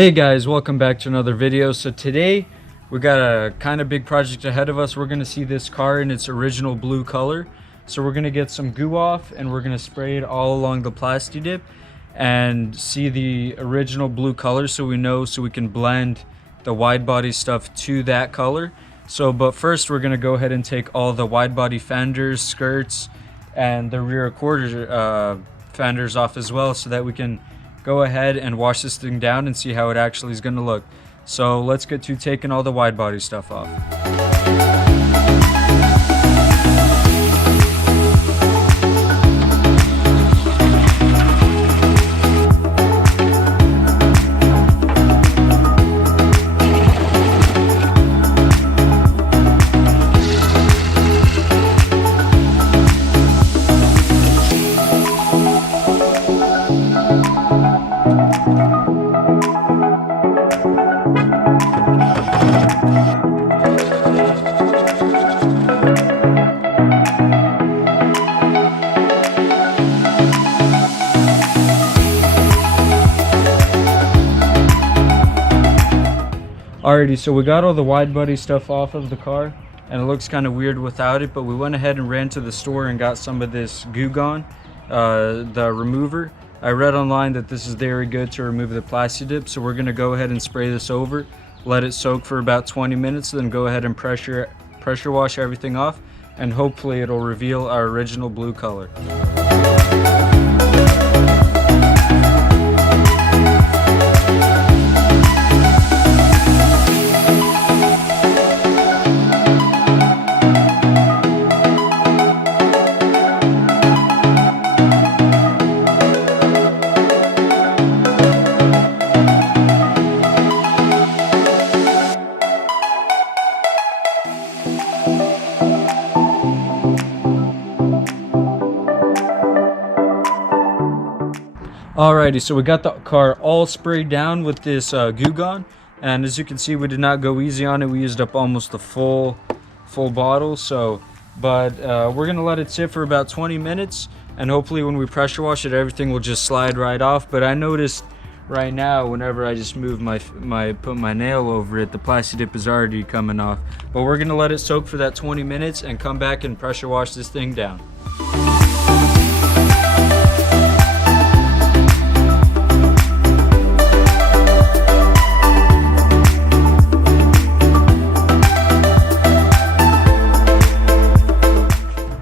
Hey guys, welcome back to another video. So today we got a kind of big project ahead of us. We're going to see this car in its original blue color. So we're going to get some goo off and we're going to spray it all along the plasti dip and see the original blue color so we can blend the wide body stuff to that color. But first we're going to go ahead and take all the wide body fenders, skirts, and the rear quarter fenders off as well, so that we can go ahead and wash this thing down and see how it actually is going to look. So let's get to taking all the wide body stuff off. Alrighty, so we got all the wide body stuff off of the car and it looks kind of weird without it, but we went ahead and ran to the store and got some of this Goo Gone, the remover. I read online that this is very good to remove the plasti dip, so we're going to go ahead and spray this over, let it soak for about 20 minutes, then go ahead and pressure wash everything off, and hopefully it'll reveal our original blue color. Alrighty, so we got the car all sprayed down with this Goo Gone, and as you can see, we did not go easy on it. We used up almost the full bottle. But we're gonna let it sit for about 20 minutes, and hopefully when we pressure wash it, everything will just slide right off. But I noticed right now, whenever I just move put my nail over it, the plasti dip is already coming off. But we're gonna let it soak for that 20 minutes and come back and pressure wash this thing down.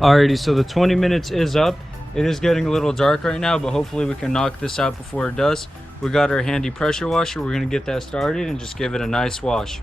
Alrighty, so the 20 minutes is up. It is getting a little dark right now, but hopefully we can knock this out before it does. We got our handy pressure washer. We're gonna get that started and just give it a nice wash.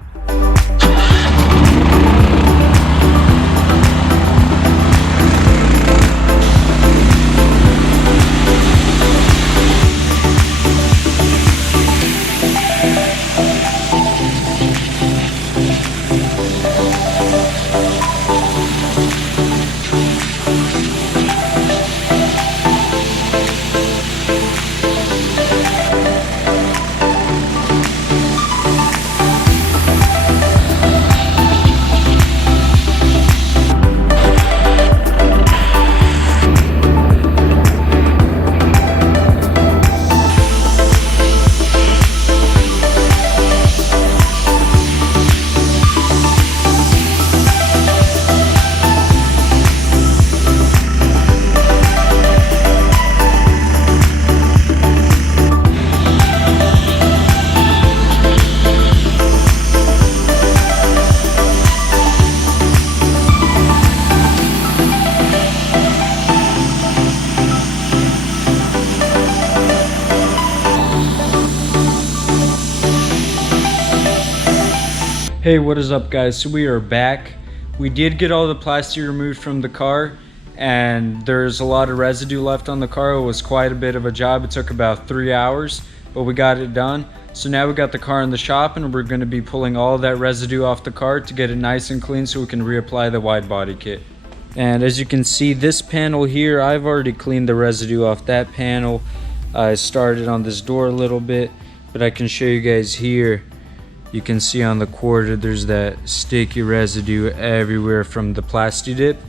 Hey, what is up guys? So we are back. We did get all the plastic removed from the car, and there's a lot of residue left on the car. It was quite a bit of a job. It took about 3 hours, but we got it done. So now we got the car in the shop and we're going to be pulling all that residue off the car to get it nice and clean so we can reapply the wide body kit. And as you can see, this panel here, I've already cleaned the residue off that panel. I started on this door a little bit, but I can show you guys here. You can see on the quarter there's that sticky residue everywhere from the plasti dip.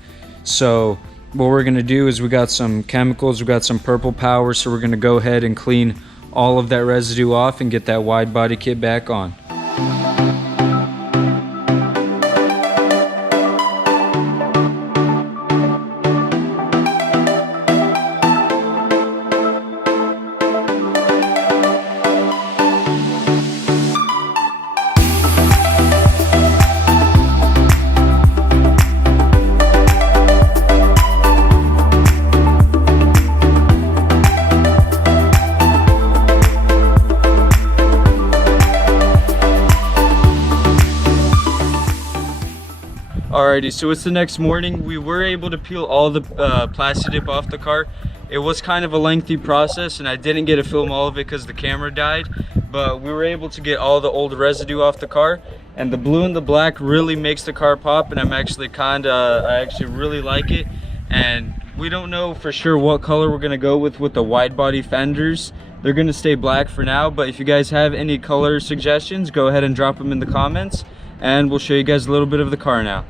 So what we're gonna do is we got some chemicals, we got some purple power, so we're gonna go ahead and clean all of that residue off and get that wide body kit back on. Alrighty, so it's the next morning. We were able to peel all the plasti dip off the car. It was kind of a lengthy process and I didn't get to film all of it because the camera died, but we were able to get all the old residue off the car, and the blue and the black really makes the car pop, and I actually really like it. And we don't know for sure what color we're gonna go with the wide body fenders. They're gonna stay black for now, but if you guys have any color suggestions, go ahead and drop them in the comments, and we'll show you guys a little bit of the car now.